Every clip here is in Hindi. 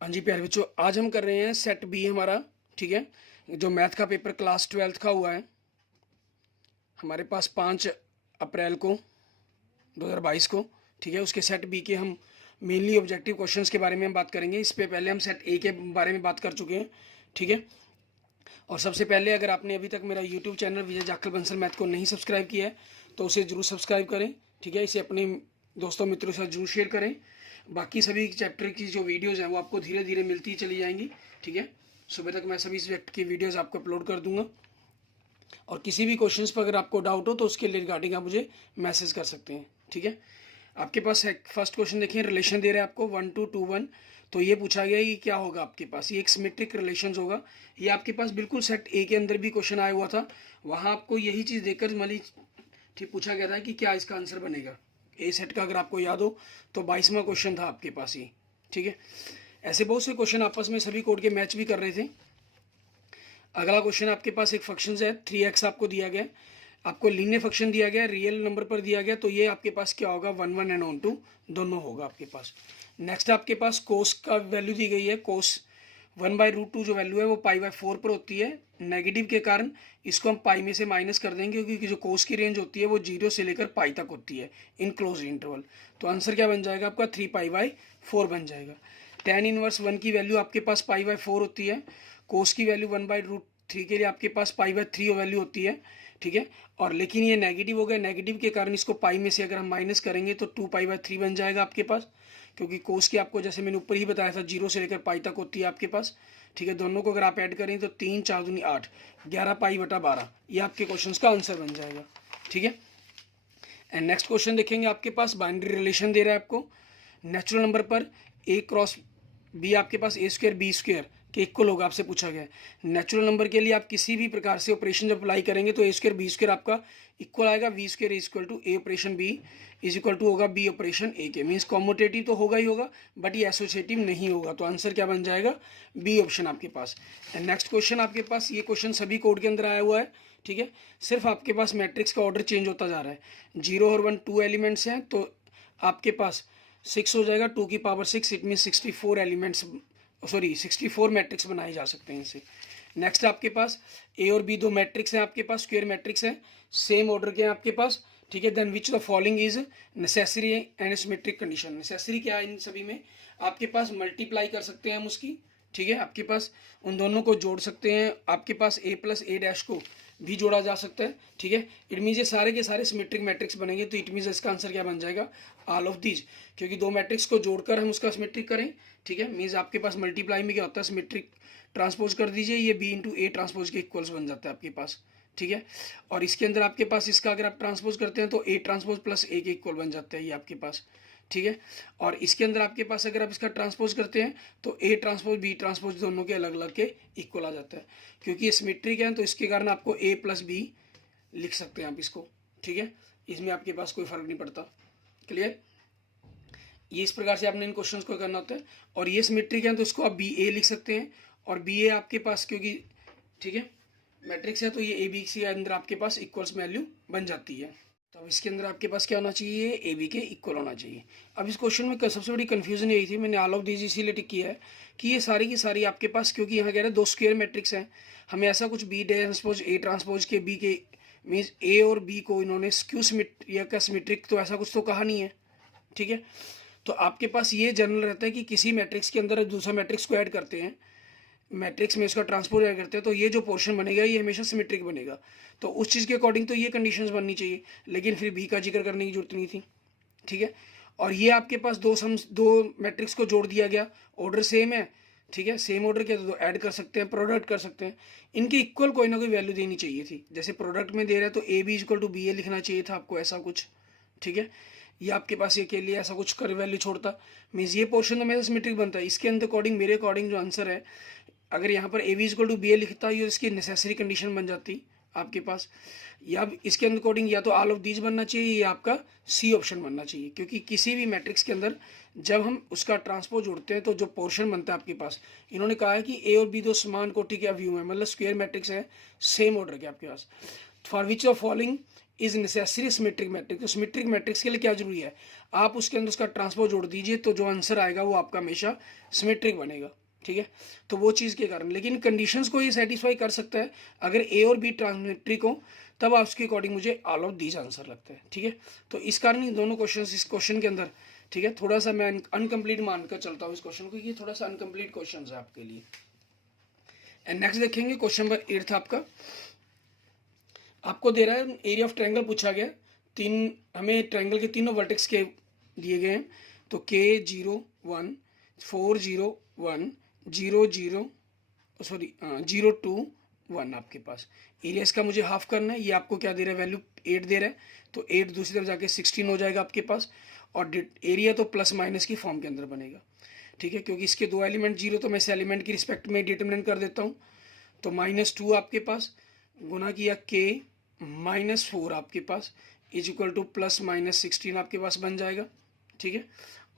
हाँ जी प्यारे बच्चों, आज हम कर रहे हैं सेट बी हमारा। ठीक है, जो मैथ का पेपर क्लास 12th का हुआ है हमारे पास 5 अप्रैल को 2022 को। ठीक है, उसके सेट बी के हम मेनली ऑब्जेक्टिव क्वेश्चंस के बारे में हम बात करेंगे। इस पे पहले हम सेट ए के बारे में बात कर चुके हैं। ठीक है, और सबसे पहले अगर आपने अभी तक मेरा यूट्यूब चैनल विजय जाखल बंसल मैथ को नहीं सब्सक्राइब किया है तो उसे ज़रूर सब्सक्राइब करें। ठीक है, इसे अपने दोस्तों मित्रों के साथ जरूर शेयर करें। बाकी सभी चैप्टर की जो वीडियोज़ हैं वो आपको धीरे धीरे मिलती ही चली जाएंगी। ठीक है, सुबह तक मैं सभी सब्जेक्ट की वीडियोज़ आपको अपलोड कर दूंगा। और किसी भी क्वेश्चंस पर अगर आपको डाउट हो तो उसके लिए रिगार्डिंग आप मुझे मैसेज कर सकते हैं। ठीक है, आपके पास फर्स्ट क्वेश्चन देखिए, रिलेशन दे रहे हैं आपको 1 2 2 1। तो ये पूछा गया कि क्या होगा आपके पास, ये एक सिमेट्रिक रिलेशंस होगा। ये आपके पास बिल्कुल सेट ए के अंदर भी क्वेश्चन आया हुआ था, वहाँ आपको यही चीज़ देखकर मान ठीक पूछा गया था कि क्या इसका आंसर बनेगा। ए सेट का अगर आपको याद हो तो 22वां क्वेश्चन था आपके पास ये। ठीक है, ऐसे बहुत से क्वेश्चन आपस में सभी कोड के मैच भी कर रहे थे। अगला क्वेश्चन आपके पास एक फंक्शन है 3x आपको दिया गया, आपको लीनियर फंक्शन दिया गया, रियल नंबर पर दिया गया, तो ये आपके पास क्या होगा 1 1 एंड ऑन टू दोनों होगा आपके पास। नेक्स्ट आपके पास कोस का वैल्यू दी गई है, कोस 1/√2 जो वैल्यू है वो π/4 पर होती है। नेगेटिव के कारण इसको हम पाई में से माइनस कर देंगे क्योंकि जो कोस की रेंज होती है वो 0 से लेकर पाई तक होती है इन क्लोज इंटरवल। तो आंसर क्या बन जाएगा आपका 3π/4 बन जाएगा। tan इनवर्स 1 की वैल्यू आपके पास π/4 होती है, कोस की वैल्यू 1/√3 के लिए आपके पास π/3 वैल्यू होती है। ठीक है, और लेकिन ये नेगेटिव हो गया, नेगेटिव के कारण इसको पाई में से अगर हम माइनस करेंगे तो 2π/3 बन जाएगा आपके पास, क्योंकि कोस की आपको जैसे मैंने ऊपर ही बताया था 0 से लेकर पाई तक होती है आपके पास। ठीक है, दोनों को अगर आप ऐड करें तो 3 4 दूनी 8, 11π/12 ये आपके क्वेश्चन का आंसर बन जाएगा। ठीक है, एंड नेक्स्ट क्वेश्चन देखेंगे, आपके पास बाइनरी रिलेशन दे रहा है आपको, नेचुरल नंबर पर ए क्रॉस बी आपके पास A² B² के इक्वल होगा, आपसे पूछा गया है। नेचुरल नंबर के लिए आप किसी भी प्रकार से ऑपरेशन जब अप्लाई करेंगे तो A² B² आपका इक्वल आएगा, V² is equal to A operation B is equal to होगा B ऑपरेशन A के। मीन्स कॉम्यूटेटिव तो होगा ही होगा बट ये एसोसिएटिव नहीं होगा, तो आंसर क्या बन जाएगा B ऑप्शन आपके पास। एंड नेक्स्ट क्वेश्चन आपके पास, ये क्वेश्चन सभी कोड के अंदर आया हुआ है। ठीक है, सिर्फ आपके पास मैट्रिक्स का ऑर्डर चेंज होता जा रहा है। 0 और 1 2 एलिमेंट्स हैं तो आपके पास 6 हो जाएगा, 2 की power 6, it mean 64 elements, sorry 64 matrix बनाए जा सकते हैं इनसे। नेक्स्ट आपके पास ए और बी दो मैट्रिक्स हैं आपके पास, स्क्वायर मैट्रिक्स हैं, सेम ऑर्डर के हैं आपके पास। ठीक है, then which the following is necessary and symmetric condition. Necessary क्या है इन सभी में, आपके पास मल्टीप्लाई कर सकते हैं हम उसकी। ठीक है, आपके पास उन दोनों को जोड़ सकते हैं, आपके पास a प्लस a' को भी जोड़ा जा सकता है। ठीक है, इट मीन्स ये सारे के सारे सिमेट्रिक मैट्रिक्स बनेंगे, तो इट मीन्स इसका आंसर क्या बन जाएगा ऑल ऑफ दीज, क्योंकि दो मैट्रिक्स को जोड़कर हम उसका सिमेट्रिक करें। ठीक है, मीन्स आपके पास मल्टीप्लाई में क्या होता है, सिमेट्रिक ट्रांसपोज कर दीजिए, ये b इंटू ए ट्रांसपोज के इक्वल्स बन जाता है आपके पास। ठीक है, और इसके अंदर आपके पास इसका अगर आप ट्रांसपोज करते हैं तो a ट्रांसपोज प्लस a के इक्वल बन जाता है ये आपके पास। ठीक है, और इसके अंदर आपके पास अगर आप इसका ट्रांसपोज करते हैं तो a ट्रांसपोज b ट्रांसपोज दोनों के अलग अलग के इक्वल आ जाता है, क्योंकि ये सिमेट्रिक है तो इसके कारण आपको a प्लस b लिख सकते हैं आप इसको। ठीक है, इसमें आपके पास कोई फर्क नहीं पड़ता। क्लियर, ये इस प्रकार से आपने इन क्वेश्चंस को करना होता है। और ये सिमेट्रिक है तो इसको आप बी ए लिख सकते हैं, और बी ए आपके पास क्योंकि ठीक है मैट्रिक्स है तो ये ए बी के अंदर आपके पास इक्वल्स वैल्यू बन जाती है। तो अब इसके अंदर आपके पास क्या होना चाहिए, ए बी के इक्वल होना चाहिए। अब इस क्वेश्चन में सबसे बड़ी कन्फ्यूजन यही थी, मैंने ऑल ऑफ दीज इसीलिए टिक किया है कि ये सारी की सारी आपके पास, क्योंकि यहाँ कह रहे हैं दो स्क्वायर मैट्रिक्स हैं, हमें ऐसा कुछ बी ट्रांसपोज ए ट्रांसपोज के बी के मीन्स ए और बी को इन्होंने स्क्यू या का सिमेट्रिक तो ऐसा कुछ तो कहा नहीं है। ठीक है, तो आपके पास ये जनरल रहता है कि किसी मैट्रिक्स के अंदर दूसरा मैट्रिक्स को ऐड करते हैं, मैट्रिक्स में इसका ट्रांसपोज ऐड करते हैं तो ये जो पोर्शन बनेगा ये हमेशा सिमेट्रिक बनेगा। तो उस चीज़ के अकॉर्डिंग तो ये कंडीशंस बननी चाहिए, लेकिन फिर बी का जिक्र करने की जरूरत नहीं थी। ठीक है, और ये आपके पास दो मैट्रिक्स को जोड़ दिया गया, ऑर्डर सेम है। ठीक है, सेम ऑर्डर के तो ऐड कर सकते हैं, प्रोडक्ट कर सकते हैं, इनके इक्वल कोई ना कोई वैल्यू देनी चाहिए थी। जैसे प्रोडक्ट में दे रहा है तो A B equal to B A लिखना चाहिए था आपको, ऐसा कुछ। ठीक है, ये आपके पास ये के लिए ऐसा कुछ कर वैल्यू छोड़ता, मीन्स ये पोर्शन तो मेरा सिमेट्रिक बनता है। इसके अंदर अकॉर्डिंग मेरे अकॉर्डिंग जो आंसर है, अगर यहाँ पर A B equal to B A लिखता है, ये इसकी नेसेसरी कंडीशन बन जाती आपके पास। या इसके अंदर अकॉर्डिंग या तो ऑल ऑफ दीज बनना चाहिए या आपका सी ऑप्शन बनना चाहिए, क्योंकि किसी भी मैट्रिक्स के अंदर जब हम उसका ट्रांसपोज जोड़ते हैं तो जो पोर्शन बनता है आपके पास, इन्होंने कहा है कि ए और बी दो समान कोटि के अवयव है, मतलब स्क्वायर मैट्रिक्स है सेम ऑर्डर के आपके पास। For which of following is necessary symmetric matrix. तो सिमेट्रिक मैट्रिक्स के लिए क्या जरूरी है, आप उसके अंदर उसका ट्रांसपोज जोड़ दीजिए तो जो आंसर आएगा वो आपका हमेशा सिमेट्रिक बनेगा, ठीक है। तो वो चीज़ के कारण, लेकिन कंडीशंस को ये सेटिस्फाई कर सकता है अगर ए और बी ट्रांसमेट्रिक हो, तब आप उसके अकॉर्डिंग मुझे ऑल ऑफ दीज आंसर लगता है, ठीक है। तो इस कारण ही दोनों क्वेश्चन इस क्वेश्चन के अंदर, ठीक है, थोड़ा सा मैं अनकम्प्लीट मानकर चलता हूँ इस क्वेश्चन को, ये थोड़ा सा अनकम्प्लीट क्वेश्चन है आपके लिए। एंड नेक्स्ट देखेंगे क्वेश्चन नंबर 8 आपका, आपको दे रहा है एरिया ऑफ ट्रायंगल पूछा गया, तीन हमें ट्रायंगल के तीनों वर्टेक्स के दिए गए हैं। तो के 0 1 4 0 1 0 0 सॉरी 0 2 1 आपके पास एरिया इसका मुझे हाफ करना है। ये आपको क्या दे रहा है, वैल्यू 8 दे रहा है, तो 8 दूसरी तरफ जाके 16 हो जाएगा आपके पास। और एरिया तो प्लस माइनस की फॉर्म के अंदर बनेगा, ठीक है, क्योंकि इसके दो एलिमेंट 0 तो मैं इस एलिमेंट की रिस्पेक्ट में डिटरमिनेंट कर देता हूँ। तो -2 आपके पास गुना किया के -4 आपके पास is equal to plus minus 16 आपके पास बन जाएगा, ठीक है।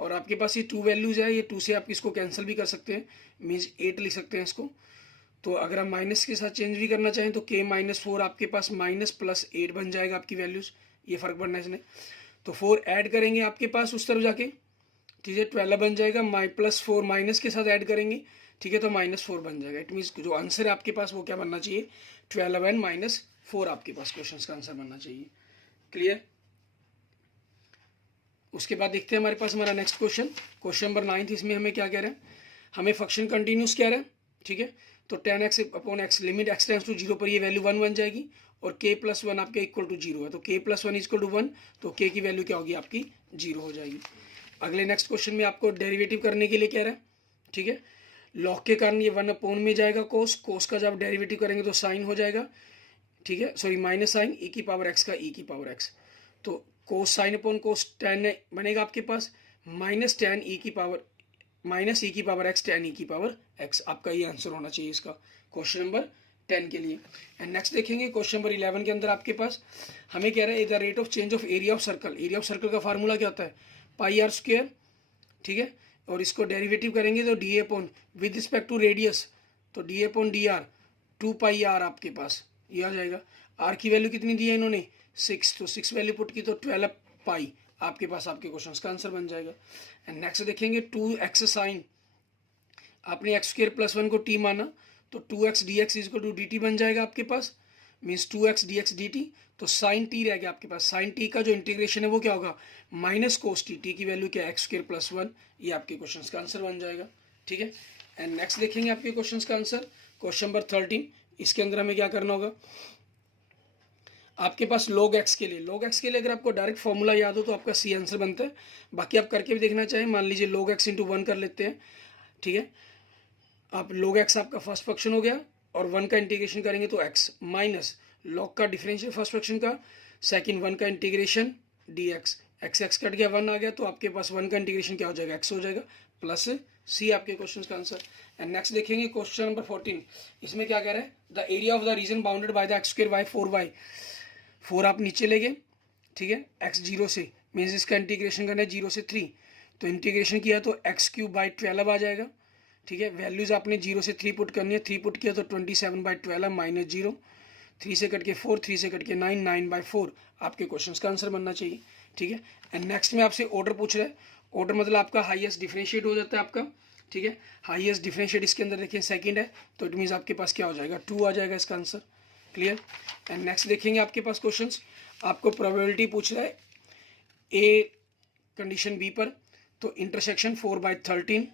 और आपके पास ये 2 वैल्यूज है, ये 2 से आप इसको कैंसिल भी कर सकते हैं, मीन्स 8 लिख सकते हैं इसको। तो अगर आप माइनस के साथ चेंज भी करना चाहें तो के -4 आपके पास माइनस प्लस 8 बन जाएगा आपकी वैल्यूज, ये फर्क पड़ना है इसने। तो 4 ऐड करेंगे आपके पास उस तरफ जाके, ठीक है, 12 बन जाएगा, +4 माइनस के साथ ऐड करेंगे, ठीक है, तो -4 बन जाएगा। इट मीन्स जो आंसर है आपके पास वो क्या बनना चाहिए, 12 एंड -4 आपके पास क्वेश्चन का आंसर बनना चाहिए। क्लियर। उसके बाद देखते हैं हमारे पास हमारा नेक्स्ट क्वेश्चन, क्वेश्चन नंबर 9। इसमें हमें क्या कह रहे हैं, हमें फंक्शन कंटिन्यूस कह रहे हैं, ठीक है। तो tan x upon x limit x tends to 0 पर ये वैल्यू 1 बन जाएगी, और k + 1 आपके इक्वल टू 0 है, तो k + 1 = 1, तो k की वैल्यू क्या होगी आपकी 0 हो जाएगी। अगले नेक्स्ट क्वेश्चन में आपको डेरिवेटिव करने के लिए कह रहा है, ठीक है। लॉग के कारण ये 1 अपॉन में जाएगा कोस, कोस का जब डेरिवेटिव करेंगे तो साइन हो जाएगा, ठीक है, सॉरी माइनस साइन e की पावर x का e की पावर x, तो कोस साइन अपॉन कोस tan बनेगा आपके पास माइनस tan e की पावर x tan e की पावर x। आपका ये आंसर होना चाहिए इसका क्वेश्चन नंबर 10 के लिए। एंड नेक्स्ट देखेंगे क्वेश्चन नंबर 11 के अंदर आपके पास हमें कह रहा है the rate of change of area of circle. Area of circle का फार्मूला क्या होता है, πr², ठीक है, और इसको डेरिवेटिव करेंगे तो d upon with respect to radius, तो डी अपॉन dr 2πr आपके पास ये आ जाएगा। r की वैल्यू कितनी दी है इन्होंने 6, तो 6 वैल्यू पुट की तो 12 पाई आपके पास आपके क्वेश्चन का आंसर बन जाएगा। एंड नेक्स्ट देखेंगे 2x साइन, आपने x² + 1 को t माना, तो 2x dx = dt बन जाएगा आपके पास, मीन्स 2x dx dt। तो साइन t रह गया आपके पास, साइन t का जो इंटीग्रेशन है वो क्या होगा -cos t, t की वैल्यू क्या है x² + 1, ये आपके क्वेश्चन का आंसर बन जाएगा, ठीक है। एंड नेक्स्ट देखेंगे आपके क्वेश्चन का आंसर क्वेश्चन नंबर 13। इसके अंदर हमें क्या करना होगा, आपके पास log x के लिए अगर आपको डायरेक्ट फॉर्मूला याद हो तो आपका सी आंसर बनता है, बाकी आप करके भी देखना चाहें। मान लीजिए log x × 1 कर लेते हैं, ठीक है, आप log x आपका फर्स्ट फंक्शन हो गया और 1 का इंटीग्रेशन करेंगे तो x माइनस log का डिफरेंशियल फर्स्ट फंक्शन का सेकंड 1 का इंटीग्रेशन dx, x कट गया 1 आ गया, तो आपके पास 1 का इंटीग्रेशन क्या हो जाएगा x हो जाएगा, प्लस सी आपके क्वेश्चन का आंसर। एंड नेक्स्ट देखेंगे क्वेश्चन नंबर 14। इसमें क्या कह रहा है, the area of the reason bounded by the x² y 4y, 4 आप नीचे ले गए, ठीक है, x 0 से, मीन्स इसका इंटीग्रेशन करना है 0 से 3, तो इंटीग्रेशन किया तो x³/12 आ जाएगा, ठीक है। वैल्यूज आपने 0 से 3 पुट करनी है, 3 पुट किया तो 27/12 -0, 3 से कट के 4, 3 से कट के 9, 9/4 आपके क्वेश्चन का आंसर बनना चाहिए, ठीक है। एंड नेक्स्ट में आपसे ऑर्डर पूछ रहा है, ऑर्डर मतलब आपका हाईएस्ट डिफरेंशिएट हो जाता है आपका, ठीक है, हाईएस्ट डिफरेंशिएट इसके अंदर देखिए सेकंड है, तो इट मीन्स आपके पास क्या हो जाएगा 2 आ जाएगा इसका आंसर। क्लियर। एंड नेक्स्ट देखेंगे आपके पास क्वेश्चंस, आपको प्रोबेबिलिटी पूछ रहा है ए कंडीशन बी पर, तो इंटरसेक्शन 4/13,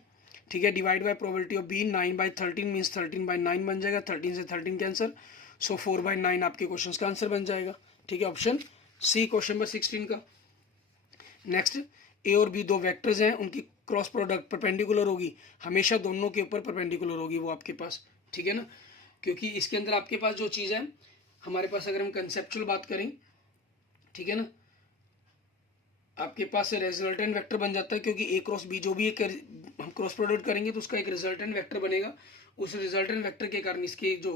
ठीक है, divide by probability of B 9/13 means 13/9 बन जाएगा, 13 से 13 कैंसर, सो 4/9 आपके क्वेश्चन का आंसर बन जाएगा, ठीक है, ऑप्शन सी क्वेश्चन नंबर 16 का। नेक्स्ट ए और बी दो वेक्टर्स हैं, उनकी क्रॉस प्रोडक्ट परपेंडिकुलर होगी, हमेशा दोनों के ऊपर परपेंडिकुलर होगी वो आपके पास, ठीक है ना, क्योंकि इसके अंदर आपके पास जो चीज़ है हमारे पास, अगर हम कंसेप्चुअल बात करें, ठीक है ना, आपके पास रिजल्टेंट वेक्टर बन जाता है, क्योंकि ए क्रॉस बी जो भी एक हम क्रॉस प्रोडक्ट करेंगे तो उसका एक रिजल्टेंट वेक्टर बनेगा, उस रिजल्टेंट वेक्टर के कारण इसके जो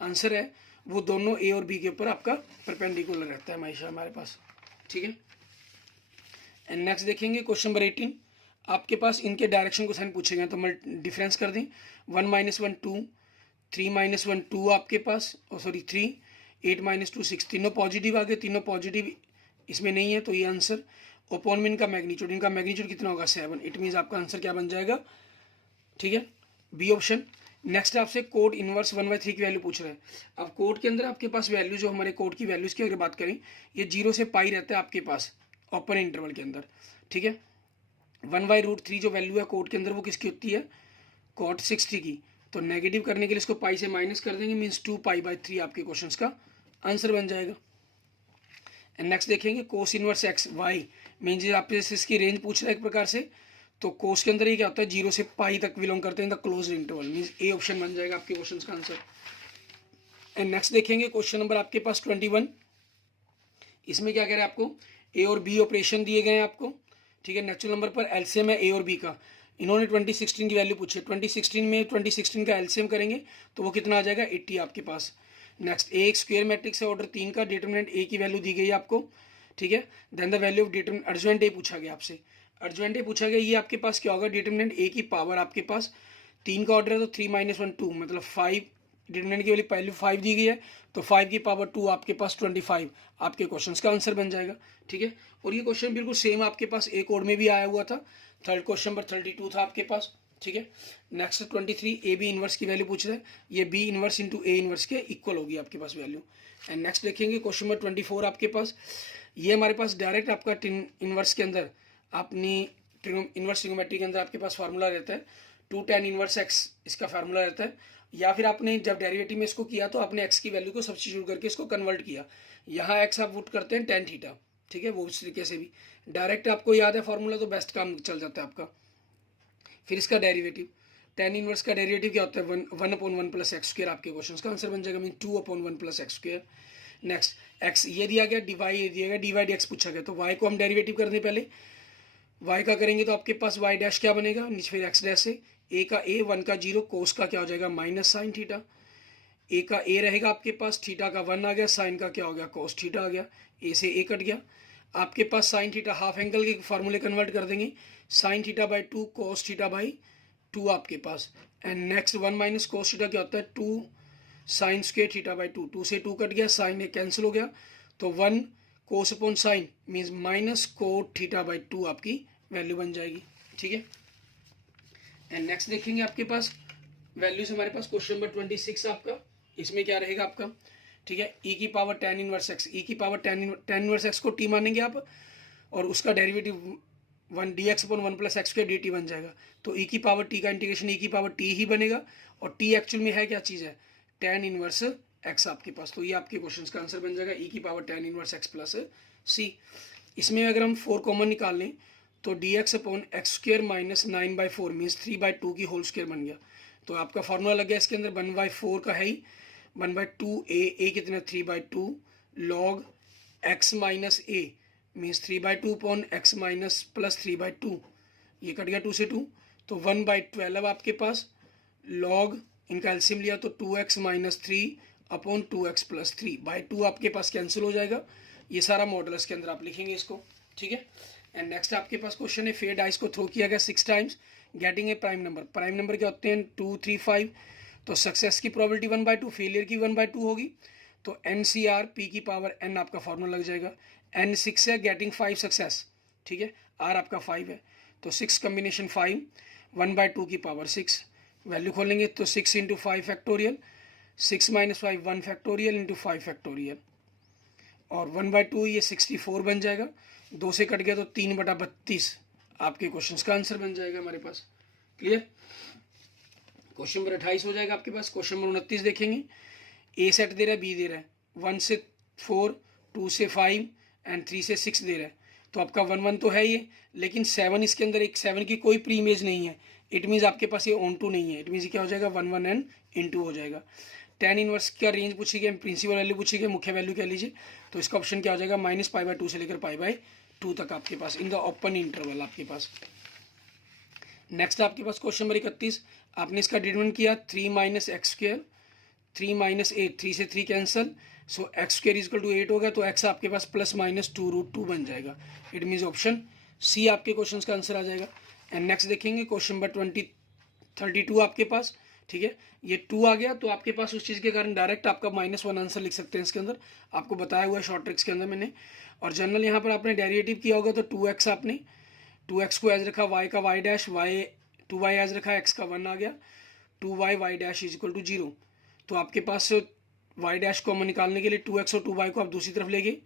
आंसर है वो दोनों ए और बी के ऊपर आपका परपेंडिकुलर रहता है हमेशा हमारे पास, ठीक है। एंड नेक्स्ट देखेंगे क्वेश्चन नंबर 18। आपके पास इनके डायरेक्शन को साइन पूछे गए तो मैं डिफरेंस कर दें, 1 - 1 2, 3 - 1 2 आपके पास, सॉरी 3, 8 माइनस 2 6, तीनों पॉजिटिव आ गए, तीनों पॉजिटिव इसमें नहीं है, तो ये आंसर। अपॉन में इनका मैग्नीट्यूड, इनका मैग्नीट्यूड कितना होगा 7, इट मीन्स आपका आंसर क्या बन जाएगा, ठीक है, बी ऑप्शन। नेक्स्ट आपसे कोड इनवर्स 1/3 की वैल्यू पूछ रहा है। अब कोड के अंदर आपके पास वैल्यू, जो हमारे कोड की वैल्यूज़ की अगर बात करें, ये 0 से पाई रहता है आपके पास ओपन इंटरवल के अंदर, ठीक है। 1/√3 जो वैल्यू है कोड के अंदर वो किसकी होती है, cot 60 की। तो नेगेटिव करने के लिए इसको पाई से माइनस कर देंगे, मीन्स 2π/3 आपके क्वेश्चन का आंसर बन जाएगा। एंड नेक्स्ट देखेंगे cos inverse x y, means आपसे इसकी रेंज पूछ रहा है एक प्रकार से। तो कोस के अंदर ये क्या होता है, 0 से पाई तक बिलोंग करते हैं the close interval, means A option बन जाएगा आपके क्वेश्चन का आंसर। एंड नेक्स्ट देखेंगे क्वेश्चन नंबर आपके पास 21। इसमें क्या कह रहे हैं आपको, ए और बी ऑपरेशन दिए गए हैं आपको, ठीक है। नेचुरल नंबर पर एलसीएम है ए और बी का। इन्होंने 2016 की वैल्यू पूछी है, 2016 का एलसीएम करेंगे तो वो कितना आ जाएगा 80 आपके पास। नेक्स्ट ए एक स्क्वायर मैट्रिक्स है ऑर्डर 3 का, डिटरमिनेंट ए की वैल्यू दी गई है आपको, ठीक है। Then the value of determinant urgent A पूछा गया आपसे, अर्जेंट ए पूछा गया, ये आपके पास क्या होगा, डिटरमिनेंट ए की पावर आपके पास 3 का ऑर्डर है तो 3 - 1 2, मतलब 5, डिटरमिनेंट की वैल्यू 5 दी गई है तो 5 की पावर 2 आपके पास 25 आपके क्वेश्चन का आंसर बन जाएगा, ठीक है। और ये क्वेश्चन बिल्कुल सेम आपके पास एक कोड में भी आया हुआ था, थर्ड क्वेश्चन नंबर 32 था आपके पास, ठीक है। नेक्स्ट 23 ए बी इनवर्स की वैल्यू पूछ रहा है, ये B inverse into A inverse के इक्वल होगी आपके पास वैल्यू। एंड नेक्स्ट देखेंगे क्वेश्चन नंबर 24 आपके पास, ये हमारे पास डायरेक्ट आपका इनवर्स के अंदर अपनी इनवर्स ट्रिग्नोमेट्री के अंदर आपके पास फार्मूला रहता है 2 tan इनवर्स एक्स, इसका फार्मूला रहता है। या फिर आपने जब डेरिवेटिव में इसको किया तो आपने एक्स की वैल्यू को सब्स्टिट्यूट करके इसको कन्वर्ट किया, यहाँ एक्स आप पुट करते हैं tan थीटा, ठीक है। वो उस तरीके से भी डायरेक्ट आपको याद है फार्मूला तो बेस्ट काम चल जाता है आपका। फिर इसका डेरिवेटिव, tan इनवर्स का डेरिवेटिव क्या होता है 1/1 + x² आपके क्वेश्चन का आंसर बन जाएगा, मीन 2/1 + x²। नेक्स्ट एक्स ये दिया गया, डिवाई ये दिया गया, डिवाइड एक्स पूछा गया, तो वाई को हम डेरिवेटिव कर दें पहले, वाई का करेंगे तो आपके पास वाई डैश क्या बनेगा, नीचे फिर एक्स डैश से ए का ए 1 का 0, कोस का क्या हो जाएगा माइनस साइन थीटा, ए का ए रहेगा आपके पास, थीटा का 1 आ गया, साइन का क्या हो गया कोस थीटा आ गया, ए से ए कट गया आपके पास, साइन थीटा हाफ एंगल के फार्मूले कन्वर्ट कर देंगे, sine theta by 2 cos theta by 2 आपके पास। एंड नेक्स्ट 1 - कोस थीटा क्या होता है 2 साइन स्क्वायर थीटा बाई 2, 2 से 2 कट गया, साइन ए कैंसिल हो गया, तो 1 कोस upon sine means minus cot theta by 2 आपकी वैल्यू बन जाएगी, ठीक है। एंड नेक्स्ट देखेंगे आपके पास वैल्यूज हमारे पास क्वेश्चन नंबर 26 आपका, इसमें क्या रहेगा आपका, ठीक है। ई की पावर tan इनवर्स एक्स, ई की पावर tan इनवर्स एक्स को टी मानेंगे आप, और उसका डेरिवेटिव 1 dx/1 + x² dt बन जाएगा, तो ई की पावर टी का इंटीग्रेशन ई की पावर टी ही बनेगा, और टी एक्चुअल में है क्या चीज़ है tan इनवर्स एक्स आपके पास, तो ये आपके क्वेश्चन का आंसर बन जाएगा ई की power tan inverse x plus c. इसमें अगर हम 4 कॉमन निकाल लें तो dx/x² - 9/4 मीन्स 3/2 की होल स्क्वायर बन गया, तो आपका फार्मूला लग गया इसके अंदर 1/4 का है ही, 1/2 ए कितना 3/2 log x - a means 3/2 upon x minus plus 3/2, ये कट गया 2 से 2, तो 1/12 आपके पास log, इनका एलसीएम लिया तो 2x - 3 अपॉन 2x + 3/2 आपके पास कैंसिल हो जाएगा, ये सारा मॉडल्स के अंदर आप लिखेंगे इसको, ठीक है। एंड नेक्स्ट आपके पास क्वेश्चन है फेयर डाइस को थ्रो किया गया 6 times, getting a prime number, prime number क्या होते हैं 2 3 5, तो सक्सेस की प्रोबेबिलिटी 1/2, फेलियर की 1/2 होगी, तो NCR P की पावर n आपका फॉर्मूला लग जाएगा, n 6 है, गेटिंग 5 सक्सेस, ठीक है, R आपका 5 है, तो 6 कम्बिनेशन 5, 1/2 की पावर 6, वैल्यू खोलेंगे तो 6 × 5 फैक्टोरियल, 6 - 5 1 फैक्टोरियल इंटू 5 फैक्टोरियल, और 1/2 ये 64 बन जाएगा, 2 से कट गया तो 3/32 आपके क्वेश्चन का आंसर बन जाएगा हमारे पास, क्लियर। क्वेश्चन नंबर 28 हो जाएगा आपके पास। क्वेश्चन नंबर 29 देखेंगे, ए सेट दे रहा है, बी दे रहा है, 1 से 4, 2 से 5 एंड 3 से 6 दे रहा है, तो आपका 1 1 तो है ये, लेकिन 7 इसके अंदर, एक 7 की कोई प्री इमेज नहीं है, इट मीन्स आपके पास ये ऑन टू नहीं है, इट मीन्स क्या हो जाएगा 1 1 एंड इनटू हो जाएगा। tan इनवर्स का रेंज पूछी गई, प्रिंसिपल वैल्यू पूछी गई, मुख्य वैल्यू कह लीजिए, तो इसका ऑप्शन क्या हो जाएगा -π/2 से लेकर π/2 तक आपके पास इन द ओपन इंटरवल आपके पास। नेक्स्ट आपके पास क्वेश्चन नंबर 31, आपने इसका डिटरमिनेंट किया 3 - x², 3 - 8, 3 से 3 कैंसल, सो x² = 8 होगा, तो x आपके पास +-2√2 बन जाएगा, इट मीन्स ऑप्शन सी आपके क्वेश्चन का आंसर आ जाएगा। एंड नेक्स्ट देखेंगे क्वेश्चन नंबर 32 आपके पास, ठीक है। ये 2 आ गया तो आपके पास उस चीज़ के कारण डायरेक्ट आपका -1 आंसर लिख सकते हैं इसके अंदर, आपको बताया हुआ है शॉर्ट ट्रिक्स के अंदर मैंने। और जनरल यहाँ पर आपने डेरिवेटिव किया होगा तो 2x आपने 2x को एज रखा, y का y dash, y 2y as रखा, x का 1 आ गया, 2y y dash is equal to 0। तो आपके पास y डैश को कॉमन निकालने के लिए 2x और 2y को आप दूसरी तरफ ले गए,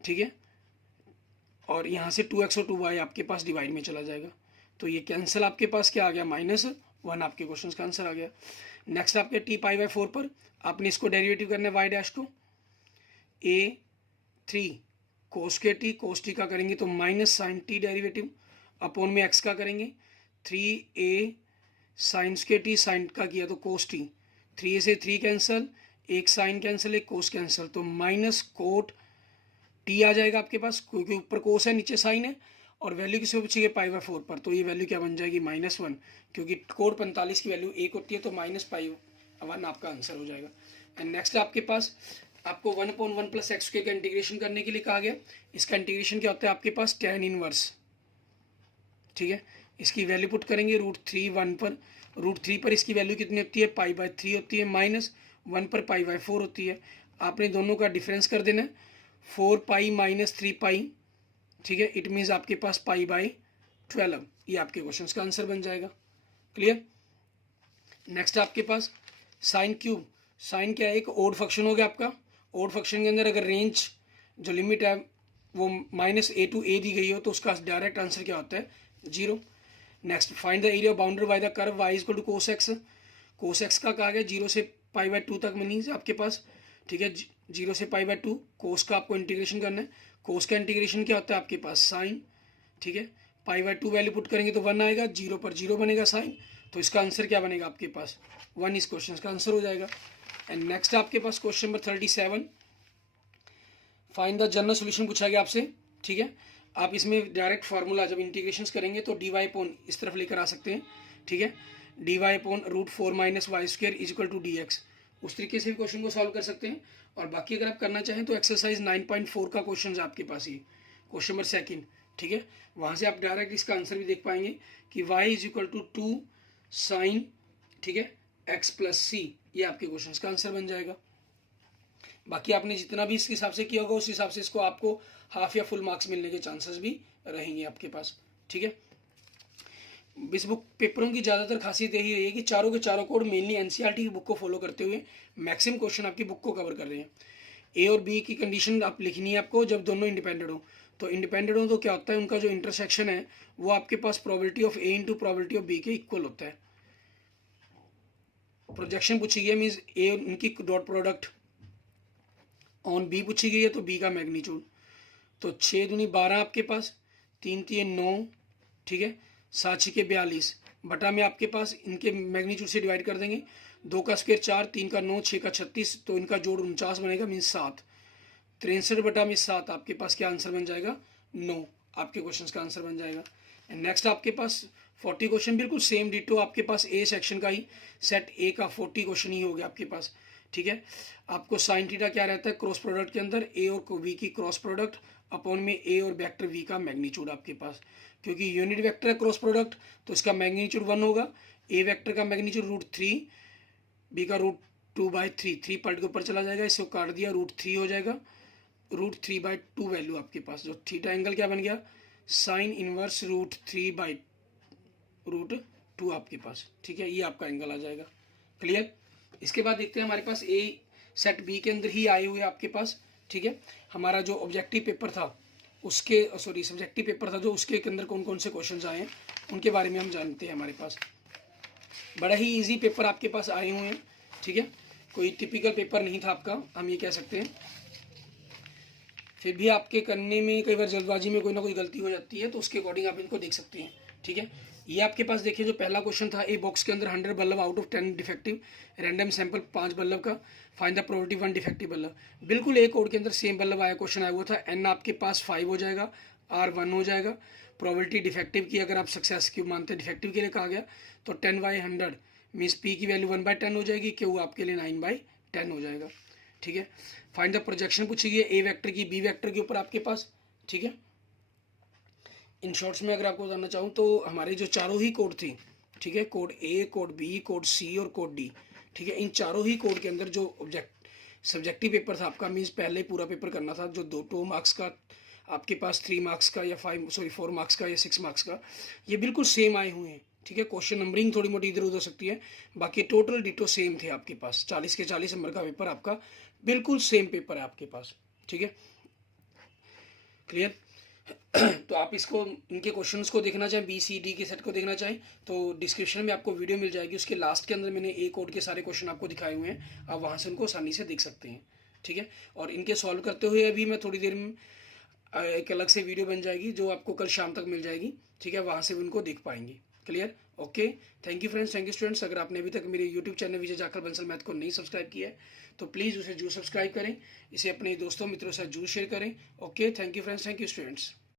ठीक है। और यहाँ से 2x और 2y आपके पास डिवाइड में चला जाएगा, तो ये कैंसिल आपके पास क्या आ गया, -1 आपके क्वेश्चन का आंसर आ गया। नेक्स्ट आपके t π/4 पर आपने इसको डेरिवेटिव करना है y डैश को, a3 कोस के टी, कोस टी का करेंगे तो -sin t डेरिवेटिव, अपॉन में x का करेंगे 3a साइन के टी, साइन का किया तो कोस टी, 3a से 3 कैंसिल, एक साइन कैंसिल, एक कोस कैंसिल, तो माइनस कोट टी आ जाएगा आपके पास, क्योंकि ऊपर कोस है नीचे साइन है, और वैल्यू किसी पूछी है π/4 पर, तो ये वैल्यू क्या बन जाएगी, -1, क्योंकि कोट 45 की वैल्यू 1 होती है, तो -π/1 आपका आंसर हो जाएगा। एंड नेक्स्ट आपके पास आपको 1/1 + x² का इंटीग्रेशन करने के लिए कहा गया। इसका इंटीग्रेशन क्या होता है आपके पास, tan इनवर्स, ठीक है। इसकी वैल्यू पुट करेंगे √3 1 पर, √3 पर इसकी वैल्यू कितनी होती है, π/3 होती है, -1 पर π/4 होती है। आपने दोनों का डिफरेंस कर देना है, 4π - 3π, ठीक है। इट मीन्स आपके पास π/12, ये आपके क्वेश्चन का आंसर बन जाएगा। क्लियर। नेक्स्ट आपके पास साइन क्यूब, साइन क्या है, एक ओड फंक्शन हो गया आपका। ओड फंक्शन के अंदर अगर रेंज जो लिमिट है वो -a to a दी गई हो तो उसका डायरेक्ट आंसर क्या होता है, 0। Next find the area bounded by the curve y = cos x, cos x का कहा गया 0 से π/2 तक मीनिंग आपके पास, ठीक है। 0 से π/2, कोस का आपको इंटीग्रेशन करना है, कोस का इंटीग्रेशन क्या होता है आपके पास, साइन, ठीक है। π/2 वैल्यू पुट करेंगे तो 1 आएगा, 0 पर 0 बनेगा साइन, तो इसका आंसर क्या बनेगा आपके पास, 1 इस क्वेश्चन का आंसर हो जाएगा। एंड नेक्स्ट आपके पास question number 37, find the general solution पूछा गया आपसे, ठीक है। आप इसमें डायरेक्ट फार्मूला जब इंटीग्रेशंस करेंगे तो dy इस तरफ लेकर आ सकते हैं, ठीक है। dy/√4 - y² = dx, उस तरीके से भी क्वेश्चन को सॉल्व कर सकते हैं। और बाकी अगर आप करना चाहें तो एक्सरसाइज 9.4 का क्वेश्चन है आपके पास, ये क्वेश्चन नंबर 2, ठीक है। वहाँ से आप डायरेक्ट इसका आंसर भी देख पाएंगे कि y = 2 sin, ठीक है, x + c, ये आपके क्वेश्चन का आंसर बन जाएगा। बाकी आपने जितना भी इसके हिसाब से किया होगा उस हिसाब से इसको आपको हाफ या फुल मार्क्स मिलने के चांसेस भी रहेंगे आपके पास, ठीक है। इस बुक पेपरों की ज़्यादातर खासियत यही है कि चारों के चारों कोड मेनली एनसीईआरटी की बुक को फॉलो करते हुए मैक्सिमम क्वेश्चन आपकी बुक को कवर कर रहे हैं। ए और बी की कंडीशन आप लिखनी है आपको जब दोनों इंडिपेंडेंट हो, तो इंडिपेंडेंट हो तो क्या होता है, उनका जो इंटरसेक्शन है वो आपके पास probability of A × probability of B के इक्वल होता है। प्रोजेक्शन पूछी गई है, मीन्स ए उनकी डॉट प्रोडक्ट ऑन बी पूछी गई है, तो बी का मैग्नीट्यूड, तो 6 दूनी 12 आपके पास, 3 3 9, ठीक है, 7 6 42 बटा में आपके पास इनके मैग्नीट्यूड से डिवाइड कर देंगे, 2 का स्क्वायर 4, 3 का 9, 6 का 36, तो इनका जोड़ 49 बनेगा, मीन्स 7, 63 बटा में 7 आपके पास क्या आंसर बन जाएगा, 9 आपके क्वेश्चन का आंसर बन जाएगा। एंड नेक्स्ट आपके पास 40 क्वेश्चन बिल्कुल सेम डिटो आपके पास ए सेक्शन का ही, सेट ए का 40 क्वेश्चन ही हो गया आपके पास, ठीक है। आपको साइन थीटा क्या रहता है क्रॉस प्रोडक्ट के अंदर, ए और वी की क्रॉस प्रोडक्ट अपॉन में ए और वेक्टर वी का मैग्नीट्यूड आपके पास, क्योंकि यूनिट वेक्टर है क्रॉस प्रोडक्ट तो इसका मैग्नीट्यूड 1 होगा, ए वेक्टर का मैग्नीट्यूड √3, बी का √2/3, 3 पलट के ऊपर चला जाएगा, इसको काट दिया √3 हो जाएगा, √3/2 वैल्यू आपके पास, जो थीटा एंगल क्या बन गया, साइन इनवर्स √3/√2 आपके पास, ठीक है, ये आपका एंगल आ जाएगा। क्लियर। इसके बाद देखते हैं हमारे पास ए सेट बी के अंदर ही आए हुए आपके पास, ठीक है। हमारा जो ऑब्जेक्टिव पेपर था उसके सब्जेक्टिव पेपर था जो उसके अंदर कौन कौन से क्वेश्चंस आए हैं उनके बारे में हम जानते हैं। हमारे पास बड़ा ही इजी पेपर आपके पास आए हुए हैं, ठीक है, कोई टिपिकल पेपर नहीं था आपका, हम ये कह सकते हैं। फिर भी आपके करने में कई बार जल्दबाजी में कोई ना कोई गलती हो जाती है, तो उसके अकॉर्डिंग आप इनको देख सकते हैं, ठीक है। ये आपके पास देखिए जो पहला क्वेश्चन था, ए बॉक्स के अंदर 100 bulb out of 10 defective, random sample 5 bulb का, find the probability 1 defective bulb. बिल्कुल एक कोड के अंदर सेम बल्ब आया क्वेश्चन आया हुआ था, एन आपके पास 5 हो जाएगा, आर 1 हो जाएगा। प्रोबेबिलिटी डिफेक्टिव की अगर आप सक्सेस क्यों मानते हैं, डिफेक्टिव के लिए कहा गया, तो 10/100 मीन्स पी की वैल्यू 1/10 हो जाएगी, क्यू आपके लिए 9/10 हो जाएगा, ठीक है। फाइंड द प्रोजेक्शन पूछी गई है ए वेक्टर की बी वेक्टर के ऊपर आपके पास, ठीक है। इन शॉर्ट्स में अगर आपको बताना चाहूँ तो हमारे जो चारों ही कोड थी, ठीक है, कोड ए, कोड बी, कोड सी और कोड डी। ठीक है, इन चारों ही कोड के अंदर जो सब्जेक्टिव पेपर था आपका, मीन्स पहले पूरा पेपर करना था, जो 2 मार्क्स का आपके पास, 3 मार्क्स का या 4 मार्क्स का या 6 मार्क्स का, ये बिल्कुल सेम आए हुए हैं। ठीक है, क्वेश्चन नंबरिंग थोड़ी मोटी इधर उधर हो सकती है, बाकी टोटल डिटो सेम थे आपके पास। 40 के 40 नंबर का पेपर आपका बिल्कुल सेम पेपर है आपके पास। ठीक है, क्लियर। तो आप इसको, इनके क्वेश्चंस को देखना चाहें, बी सी डी के सेट को देखना चाहें तो डिस्क्रिप्शन में आपको वीडियो मिल जाएगी, उसके लास्ट के अंदर मैंने ए कोड के सारे क्वेश्चन आपको दिखाए हुए हैं, आप वहाँ से उनको आसानी से देख सकते हैं। ठीक है, और इनके सॉल्व करते हुए अभी मैं थोड़ी देर में एक अलग से वीडियो बन जाएगी जो आपको कल शाम तक मिल जाएगी। ठीक है, वहाँ से भी उनको देख पाएंगे। Clear, okay. Thank you friends, thank you students. अगर आपने अभी तक मेरे यूट्यूब चैनल विजय जाखड़ बंसल मैथ को नहीं सब्सक्राइब किया है तो प्लीज़ उसे जरूर सब्सक्राइब करें, इसे अपने दोस्तों मित्रों से जरूर शेयर करें। Okay, thank you friends, thank you students.